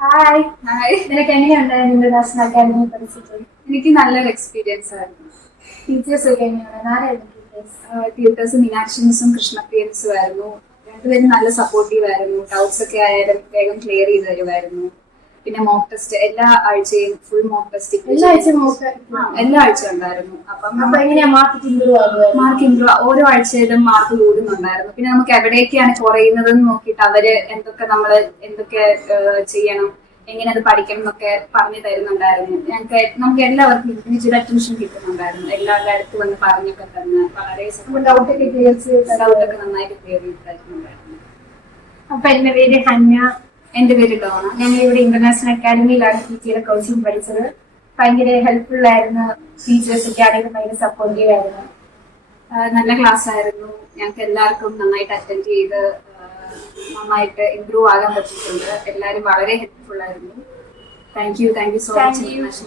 Hi. Hi. നിനക്ക് എങ്ങനെയുണ്ടായിരുന്നു international academy പഠിച്ചിട്ട്? എനിക്ക് നല്ലൊരു എക്സ്പീരിയൻസ് ആയിരുന്നു. ടീച്ചേഴ്സ് ഒക്കെ എങ്ങനെയാണ്? ആരായിരുന്നു ടീച്ചേഴ്സ്? ട്യൂട്ടേഴ്സ് മീനാക്ഷി മിസ്സും കൃഷ്ണപ്രിയ മിസ്സും ആയിരുന്നു. രണ്ടുപേരും നല്ല സപ്പോർട്ടീവ് ആയിരുന്നു. ഡൗട്ട്സ് ഒക്കെ ആയാലും വേഗം ക്ലിയർ ചെയ്ത് തരുമായിരുന്നു. പിന്നെ മോക്ക് ടെസ്റ്റ് എല്ലാ ആഴ്ചയും ഫുൾ മോക്ക് ടെസ്റ്റ് എല്ലാ ആഴ്ചയും നോക്കാൻ എല്ലാ ആഴ്ചയും ഉണ്ടായിരുന്നു. അപ്പൊ എങ്ങനെയാ മാർക്ക് ഇമ്പ്രൂവ് ആകുമായിരുന്നു? മാർക്ക് ഇമ്പ്രൂവ് ഓരോ ആഴ്ചയിലും മാർക്ക് കൂടുന്നുണ്ടായിരുന്നു. പിന്നെ നമുക്ക് എവിടേക്കാണ് കുറയുന്നതെന്ന് നോക്കിയിട്ട് അവര് എന്തൊക്കെ ചെയ്യണം, എങ്ങനെ അത് പഠിക്കണം എന്നൊക്കെ പറഞ്ഞു തരുന്നുണ്ടായിരുന്നു. നമുക്ക് എല്ലാവർക്കും ഇൻഡിവിജ്വൽ അറ്റൻഷൻ കിട്ടുന്നുണ്ടായിരുന്നു. എല്ലാവരുടെ അടുത്ത് വന്ന് പറഞ്ഞൊക്കെ തന്നെ വളരെ ഡൗട്ടൊക്കെ ക്ലിയർ ചെയ്ത് ഡൗട്ടൊക്കെ നന്നായിട്ട് ക്ലിയർ ചെയ്ത് തരുന്നുണ്ടായിരുന്നു. അപ്പൊ എന്റെ പേര് ഹന്യ. എന്റെ പേര് ഡോണ. ഞങ്ങൾ ഇവിടെ ഇന്റർനാഷണൽ അക്കാദമിയിലാണ് PG കോച്ചിങ് പഠിച്ചത്. ഭയങ്കര ഹെൽപ്ഫുൾ ആയിരുന്നു. ടീച്ചേഴ്സ് ഒക്കെ ആണെങ്കിലും ഭയങ്കര സപ്പോർട്ടീവ് ആയിരുന്നു. നല്ല ക്ലാസ് ആയിരുന്നു. ഞങ്ങൾക്ക് എല്ലാവർക്കും നന്നായിട്ട് അറ്റൻഡ് ചെയ്ത് നന്നായിട്ട് ഇംപ്രൂവ് ആകാൻ പറ്റിയിട്ടുണ്ട്. എല്ലാവരും വളരെ ഹെൽപ്ഫുൾ ആയിരുന്നു. Thank you so much.